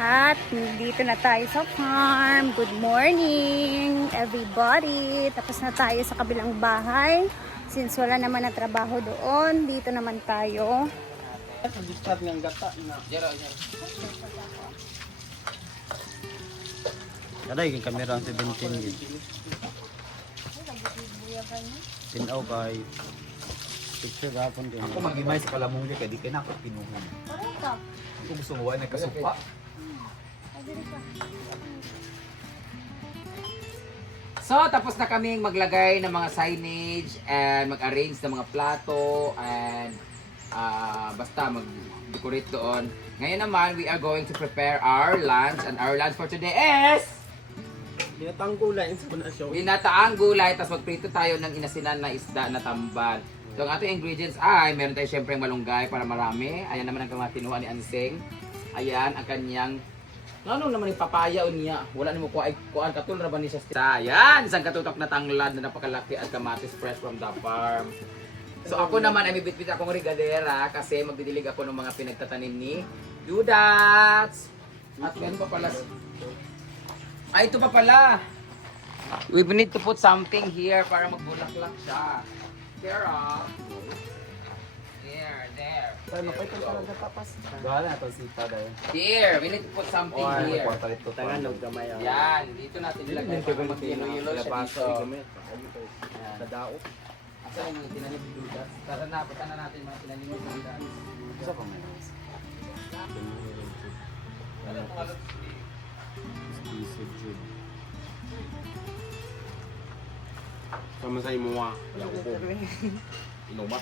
At dito na tayo sa farm. Good morning, everybody. Tapos na tayo sa kabilang bahay. Since wala naman na trabaho doon, dito naman tayo. Kada yung kamera ang 17 yun. Tinaw kay picture gapon din. Ako magimay sa palamong kay di kay na ako pinuhon. Correct. Ako gusto mo na kasupa. So, tapos na kaming maglagay ng mga signage and mag-arrange ng mga plato and basta mag-decorate doon. Ngayon naman, we are going to prepare our lunch and our lunch for today is Binatang kulay sa na show. binataang gulay, tapos magprito tayo ng inasinan na isda na tambal. So, ang ating ingredients ay, meron tayo syempre malunggay para marami. Ayan naman ang mga tinuha ni Anseng. Ayan, ang kanyang ano naman yung papaya o niya? Wala ni mo kuhaan katul na ba niya sa ayan, isang katutok na tanglad na napakalaki at kamatis fresh from the farm. So ako naman ay bibitbit akong regadera kasi magdidilig ako ng mga pinagtatanim ni Dudats. At meron pa pala. Ay, ito pa pala. We need to put something here para magbulaklak siya. There. There. Ay, mapaitan talaga tapas. Bahala to si Tada. Here, we need to put something here. Tanganog gamay. Yan, dito natin ilagay para mag-yelo-yelo siya dito. Sa dao. Asa yung mga tinanim ni Dudats? Tara na, punta na natin mga tinanim ni Dudats. Isa pa may. Sama sa imo wa. Inuma.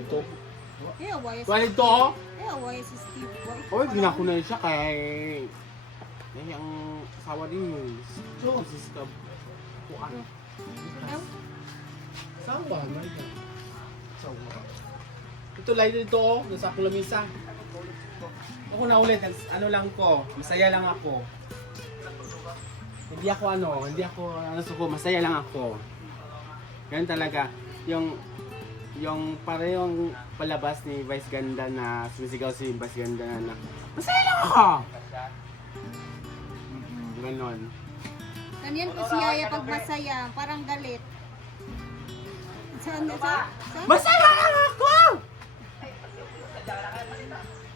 Ito. Eh, why is Kuan ito. si Steve? Oy, ginakunay siya kay ang asawa din yun. So, sister. Kuan. Sawa, man. Sawa. Ito light ito, nasa akong lamisa. Ako na ulit, ano lang ko, masaya lang ako. Hindi ako masaya lang ako. Ganun talaga. Yung parehong palabas ni Vice Ganda na sumisigaw si Vice Ganda na masaya lang ako! Ganon. Ganyan po si Yaya pag masaya, parang galit. Saan? Masaya lang ako!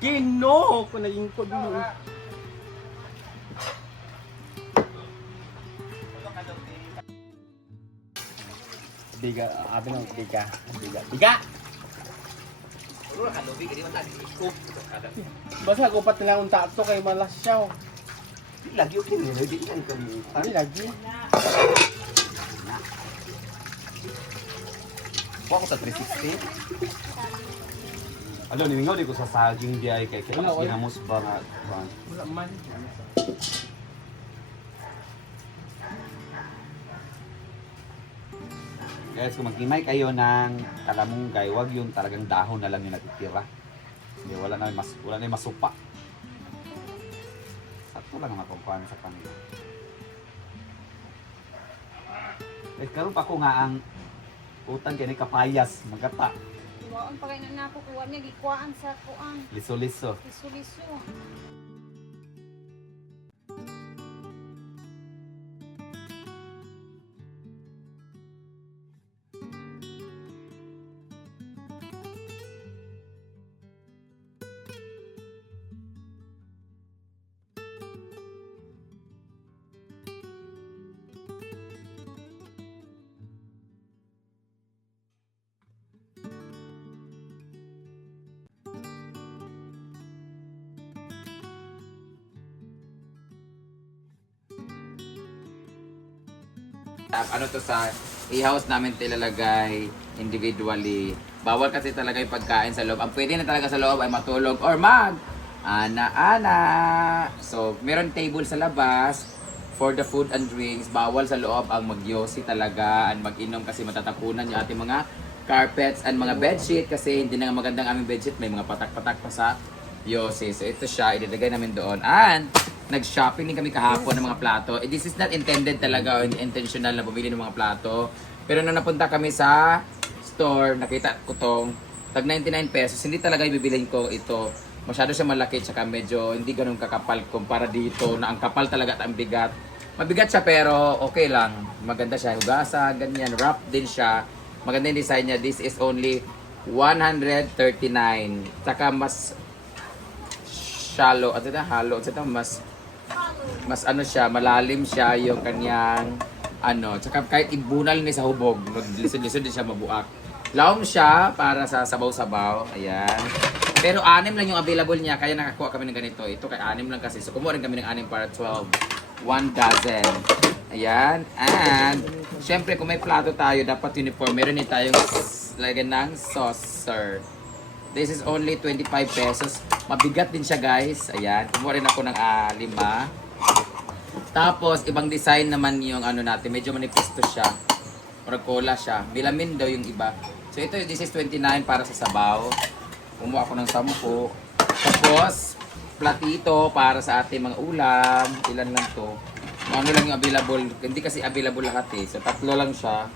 Gino ko naging ko dun. Biga, abi ng biga. Biga! Basta ko pat lang unta to kay malas siya. Lagi okay ni di kan kami. Ani lagi. Wa ko sa 360. Alo ni ngaw di ko sa saging di ay kay Wala, wala. hinamos ba nga. Wala man. Guys, kung magimay kayo ng kalamunggay, wag yung talagang dahon na lang yung natitira. Hindi, wala na yung masupa. Sakto lang ang makukuha sa kanila. Guys, karoon pa ko nga ang utang kini kapayas, magata. Iwaon pa kayo na nakukuha niya, gikuhaan sa kuan. Liso-liso. Liso-liso. Ano to sa i-house namin tilalagay individually. Bawal kasi talaga yung pagkain sa loob. Ang pwede na talaga sa loob ay matulog or mag ana-ana. So, meron table sa labas for the food and drinks. Bawal sa loob ang magyosi talaga and mag-inom kasi matatapunan yung ating mga carpets and mga bedsheet kasi hindi na nga magandang aming bedsheet. May mga patak-patak pa sa yosi. So, ito siya. Ilagay namin doon. And nag-shopping din kami kahapon ng mga plato. This is not intended talaga o intentional na bumili ng mga plato. Pero nung napunta kami sa store, nakita ko tong tag 99 pesos. Hindi talaga ibibilin ko ito. masyado siya malaki tsaka medyo hindi ganun kakapal kumpara dito na ang kapal talaga at ang bigat. Mabigat siya pero okay lang. Maganda siya. Hugasan, ganyan. Wrap din siya. Maganda yung design niya. This is only 139. Tsaka mas shallow. At ito, hollow. At ito, mas ano siya, malalim siya yung kanyang ano. Tsaka kahit ibunal niya sa hubog, lisod-lisod din siya mabuak. Laom siya para sa sabaw-sabaw. Ayan. Pero 6 lang yung available niya, kaya nakakuha kami ng ganito. Ito kay 6 lang kasi. So kumuha rin kami ng 6 para 12. 1 dozen. Ayan. And, syempre kung may plato tayo, dapat uniform. Meron din tayong lagyan ng saucer. This is only 25 pesos. Mabigat din siya guys. Ayan. Kumuha rin ako ng 5. Tapos, ibang design naman yung ano natin. Medyo manipisto siya. Or cola siya. Bilamin daw yung iba. So, ito, this is 29 para sa sabaw. Kumuha ako ng 10. Tapos, platito para sa ating mga ulam. Ilan lang to. Ano lang yung available. Hindi kasi available lahat eh. So, 3 lang siya.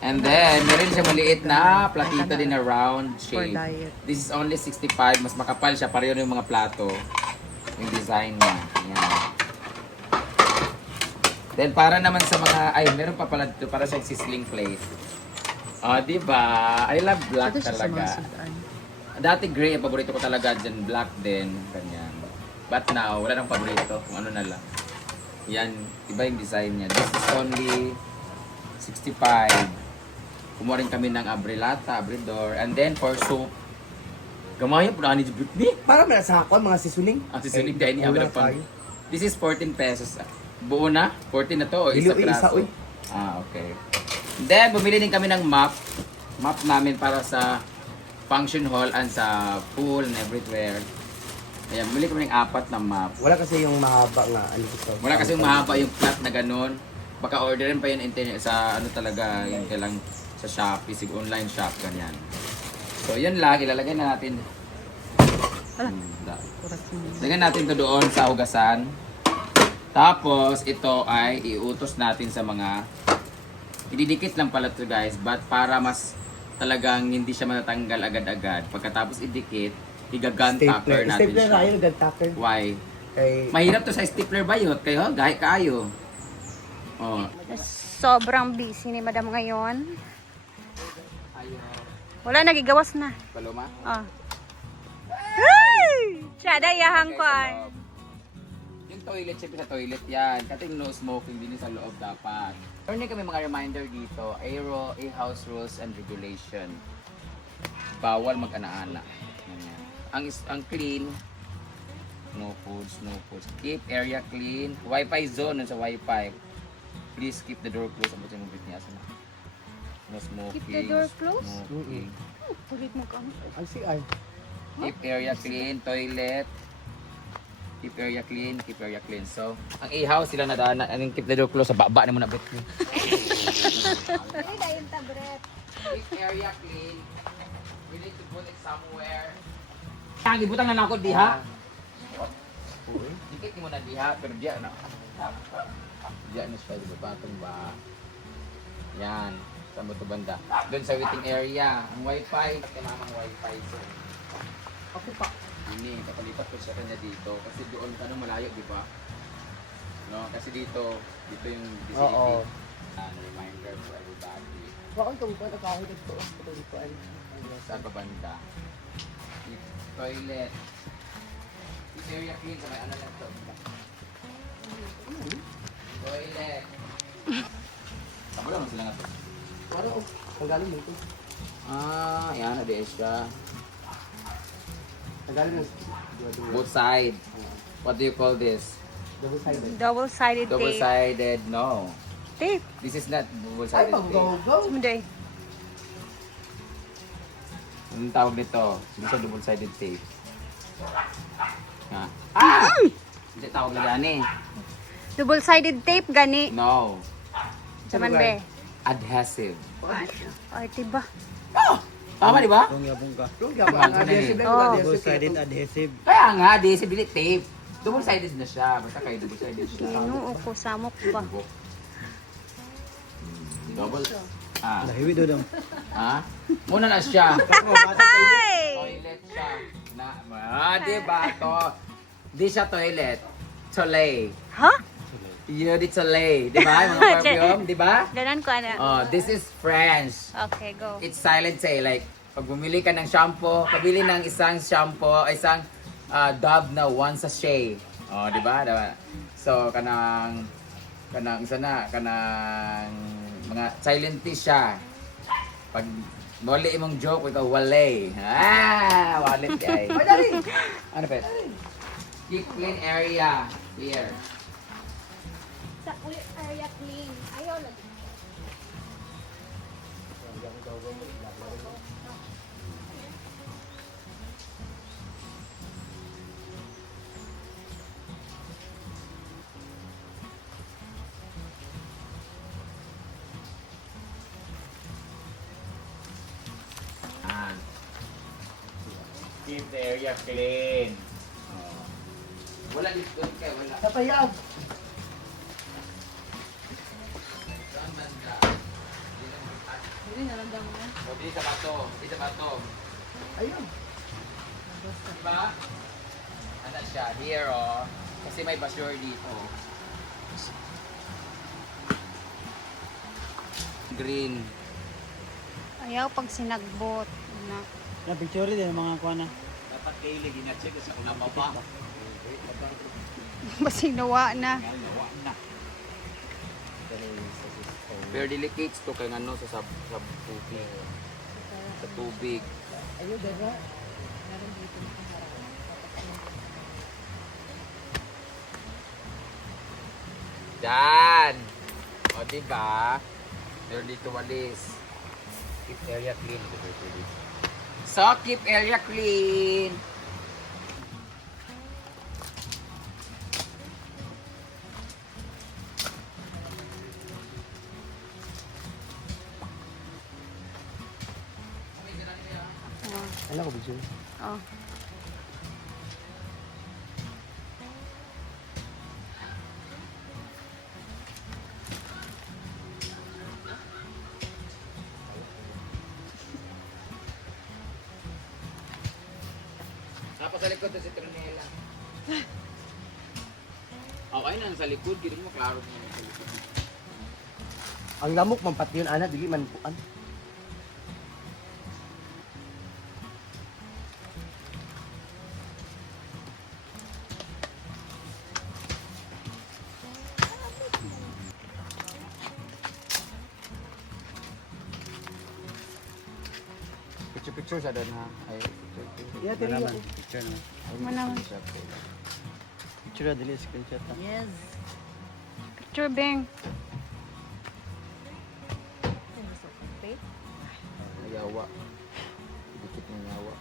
And then, meron siya maliit na platito din na round shape. This is only 65. Mas makapal siya. Pareho yung mga plato. Yung design niya. Ayan. Then, para naman sa mga... Ay, meron pa pala dito. Para sa sizzling plate. Diba? I love black talaga. Dati gray, ang paborito ko talaga dyan. Black din. Ganyan. But now, wala nang paborito. Kung ano na lang. Yan. Iba yung design niya. This is only 65. Kumuha rin kami ng abrilata, abridor. And then, for soup, gamaya po na ni Britney. Para man sa ako, mga sisuling. Ang sisulig dahil niya. wala Abrilata. tayo. This is 14 pesos. Buo na? 14 na to o isa Dilo, isa, praso? uy. Okay. Then, bumili din kami ng map. Map namin para sa function hall and sa pool and everywhere. Ayan, bumili kami ng 4 na map. Wala kasi yung mahaba nga. Ano gusto? Wala kasi mahaba yung flat na ganun. Baka orderin pa yun internet sa ano talaga, yung kailang sa Shopee, sig online shop, ganyan. So, yun lang. Ilalagay na natin. Lagyan natin to doon sa hugasan. Tapos, ito ay iutos natin sa mga ididikit lang pala to guys, but para mas talagang hindi siya matatanggal agad-agad. Pagkatapos idikit, igagun tucker natin Stapler siya. tayo, nag-tucker. Why? Kay... Mahirap to sa stapler bayot. Kayo, gahit kayo. Oh. Sobrang busy ni Madam ngayon. Wala, nagigawas na. Paloma? Oh. Hey! Siya, dayahang ko. Yung toilet, syempre sa toilet yan. Kating no smoking din sa loob dapat. Meron din kami mga reminder dito. A-house rules and regulation. Bawal mag-ana-ana. Ganyan. Ang clean, no foods, no foods. Keep area clean. Wi-Fi zone sa Wi-Fi. Please keep the door closed. Ang butin mo bit niya. No smoking. Keep the door closed? Smoking. Pulit mo ka. Ang CR. Keep area clean, toilet. Keep area clean, keep area clean. So, ang A-house sila nadaan, ang keep the door closed sa baba ni mo na bit. Keep area clean. We need to put it somewhere. Ang ibutang na nako diha. Dikit mo na diha, pero diya na. Diya na siya, diba? Patong ba? Yan. Sa mo to banda. Doon sa waiting area. Ang wifi. Kailangan wifi. So, ako pa. Ini, papalipat ko siya kanya dito. Kasi doon ka nung malayo, di ba? No, kasi dito yung vicinity. Oo. Reminder for everybody. Bakit itong pa nakahit ito? Ito pa ay. Saan pa banda? Toilet. This area clean sa may ano lang to. Toilet. Saan lang sila nga to? Parang, ang galing dito. Yan, ada siya. Ang galing mo. Both side. What do you call this? Double-sided. Double-sided tape. Double-sided, no. Tape. This is not Ay, double-sided tape. pag-go-go. Sumunday. Anong tawag nito? Hindi siya double-sided tape. Hindi tawag na yan eh. Double-sided tape, gani. No. Saman be. Adhesive. Ay, tiba. Tama di ba? Yung Mahal gabang ko na adhesive eh. lang. Oo. Double-sided adhesive. Kaya nga, adhesive, dili tape. Double-sided na siya. Basta kayo double-sided siya. Ginoo ko, samok ba? Double. Ah. Lahiwi do dong. Ha? Muna na siya. Ay! Toilet siya. Diba to? Di siya toilet. Toilet. Ha? You di toilet. Diba? Yung mga perfume, diba? Ganon ko ana. Oh, this is French. Okay, go. It's silent say. Like, pag bumili ka ng shampoo, pabili ng isang shampoo, isang Dove na one sachet. Oh, diba? Diba? So, kanang isa na, kanang mga silent tea siya. Pag mali imong joke, ikaw wale. Wallet ay. Ano pa? Keep clean area. Here. Sa area clean. Ayaw lagi. Ah. Keep the area clean. Oh. Wala dito kay wala. Kapayag. Saan banda? O, di sa bato. Di sa bato. Ayun. Diba? Ano siya? Here, oh. Kasi may basure dito. Green. Ayaw pag sinagbot. Anak. Na picture din mga kuha na. Dapat daily gina-check sa unang baba. Basig nawa na. Very delicate to kay ano sa tubig. Sa tubig. Ayun, diba? Yan! O, diba? Meron dito walis. Keep area clean. So, keep area clean. Alam ko video. Oh. Tapos sa likod to si Trinela. Okay na, sa likod. Hindi mo klaro mo sa likod. Ang lamok man pati yun ana dili man kuan. Picture sa doon ha. Ay, picture. Yeah, tiri ako. Picture naman. Manaman. Picture dili screenshot. Yes. Picture, Beng. Yawa. Dikit ng yawa.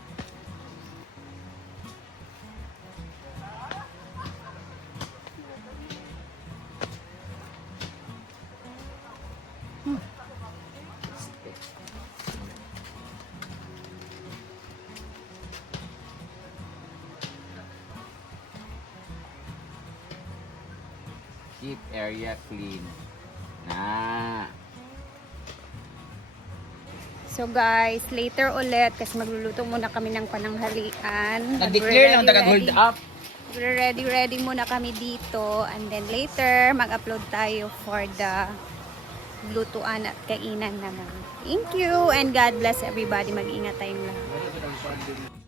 Keep area clean. Na. So guys, later ulit kasi magluluto muna kami ng pananghalian. Nag-declare lang hold up. Ready muna kami dito and then later mag-upload tayo for the lutuan at kainan naman. Thank you and God bless everybody. Mag-ingat tayong lahat.